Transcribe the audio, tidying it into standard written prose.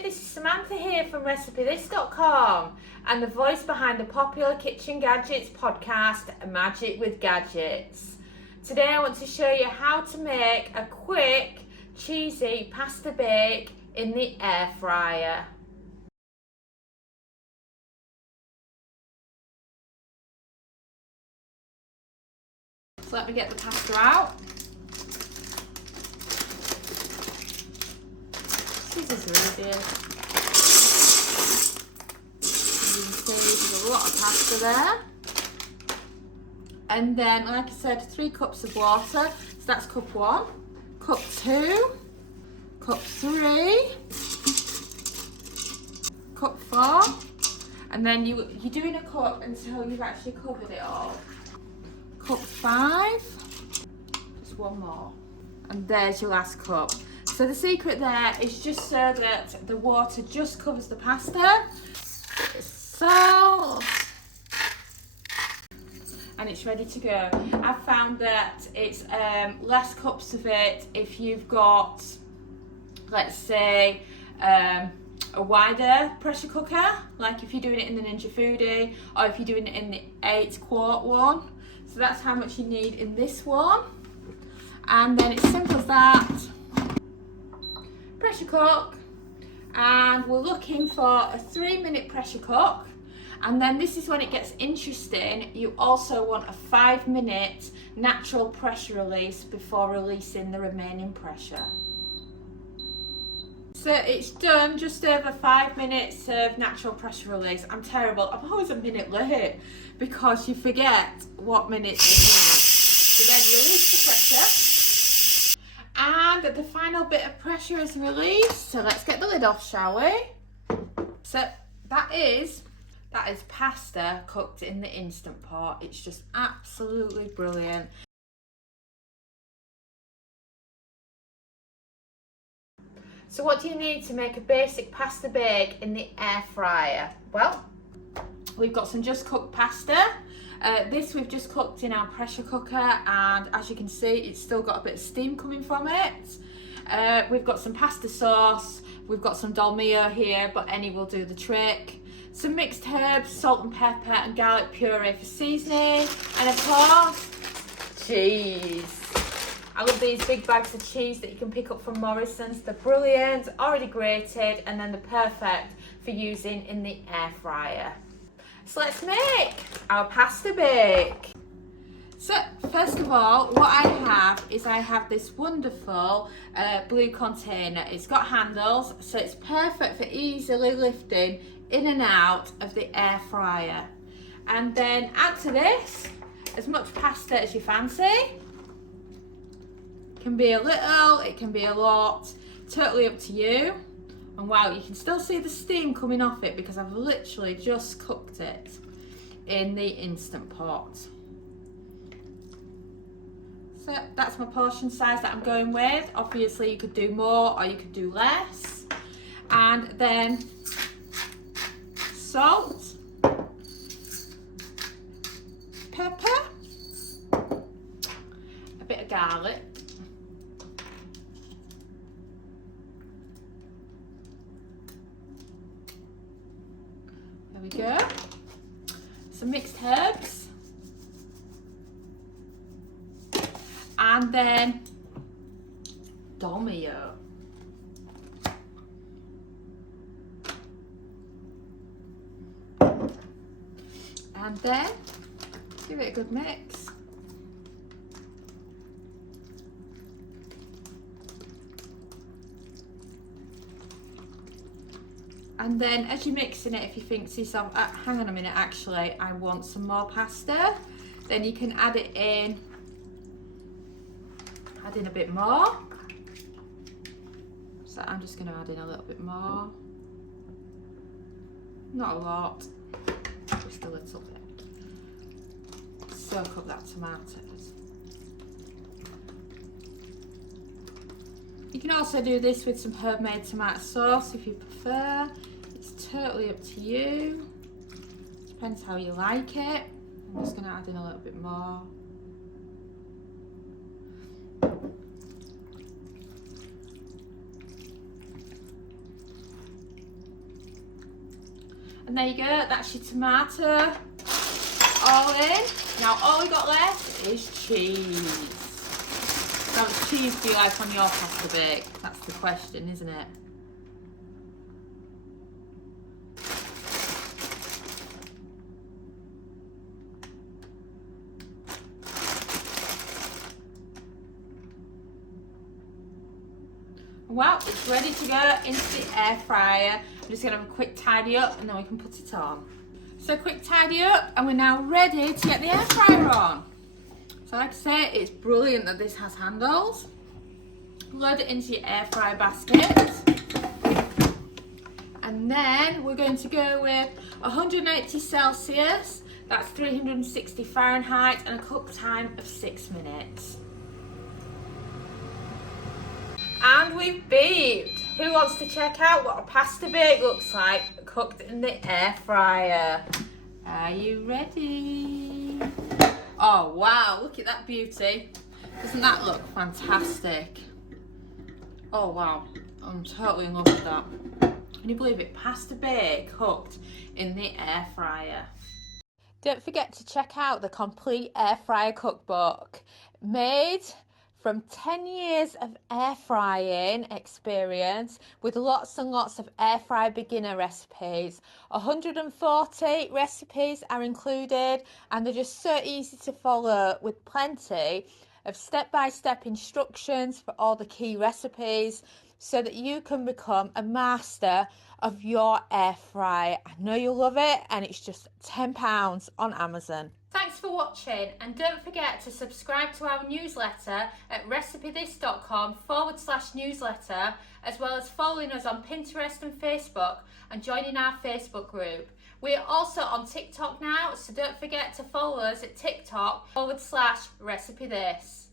Hey, this is Samantha here from RecipeThis.com and the voice behind the popular Kitchen Gadgets podcast, Magic with Gadgets. Today I want to show you how to make a quick, cheesy pasta bake in the air fryer. So let me get the pasta out. Scissors are easy. You can see there's a lot of pasta there. And then, like I said, 3 cups of water. So that's cup 1, cup 2, cup 3, cup 4. And then you're doing a cup until you've actually covered it all. Cup 5, just one more. And there's your last cup. So the secret there is just so that the water just covers the pasta. So, and it's ready to go. I've found that it's less cups of it if you've got, let's say, a wider pressure cooker, like if you're doing it in the Ninja Foodi or if you're doing it in the 8-quart one. So that's how much you need in this one. And then it's simple as that. Pressure cook, and we're looking for a 3-minute pressure cook. And then this is when it gets interesting. You also want a 5-minute natural pressure release before releasing the remaining pressure. So it's done, just over 5 minutes of natural pressure release. I'm terrible, I'm always a minute late because you forget what minutes it is. So then release the pressure. And the final bit of pressure is released. So let's get the lid off, shall we? So that is pasta cooked in the Instant Pot. It's just absolutely brilliant. So what do you need to make a basic pasta bake in the air fryer? Well, we've got some just cooked pasta. This we've just cooked in our pressure cooker, and as you can see, it's still got a bit of steam coming from it. We've got some pasta sauce, we've got some dolmio here, but any will do the trick. Some mixed herbs, salt and pepper, and garlic puree for seasoning, and of course, cheese. I love these big bags of cheese that you can pick up from Morrison's. They're brilliant, already grated, and then they're perfect for using in the air fryer. So let's make our pasta bake. So first of all, what I have this wonderful blue container. It's got handles, so it's perfect for easily lifting in and out of the air fryer. And then add to this as much pasta as you fancy. It can be a little, it can be a lot, totally up to you. And wow, you can still see the steam coming off it because I've literally just cooked it in the Instant Pot. So that's my portion size that I'm going with. Obviously you could do more or you could do less. And then salt, pepper, a bit of garlic, there we go, some mixed herbs, and then dolmio. And then give it a good mix. And then as you're mixing it, if you think to yourself, hang on a minute, actually, I want some more pasta, then you can add it in, add in a bit more. So I'm just going to add in a little bit more. Not a lot, just a little bit. Soak up that tomatoes. You can also do this with some homemade tomato sauce if you prefer. It's totally up to you. Depends how you like it. I'm just going to add in a little bit more. And there you go, that's your tomato all in. Now all we got left is cheese. How much cheese do you like on your pasta bake? That's the question, isn't it? Well, it's ready to go into the air fryer. I'm just gonna have a quick tidy up and then we can put it on. So quick tidy up and we're now ready to get the air fryer on. So like I say, it's brilliant that this has handles. Load it into your air fryer basket. And then we're going to go with 180 Celsius, that's 360 Fahrenheit, and a cook time of 6 minutes. And we've beeped. Who wants to check out what a pasta bake looks like cooked in the air fryer? Are you ready? Oh wow, look at that beauty. Doesn't that look fantastic? Oh wow, I'm totally in love with that. Can you believe it? Pasta bake cooked in the air fryer. Don't forget to check out the complete air fryer cookbook made from 10 years of air frying experience with lots and lots of air fry beginner recipes. 140 recipes are included and they're just so easy to follow with plenty of step-by-step instructions for all the key recipes so that you can become a master of your air fryer. I know you'll love it and it's just £10 on Amazon. Thanks for watching and don't forget to subscribe to our newsletter at recipethis.com/newsletter, as well as following us on Pinterest and Facebook and joining our Facebook group. We are also on TikTok now, so don't forget to follow us at TikTok /recipethis.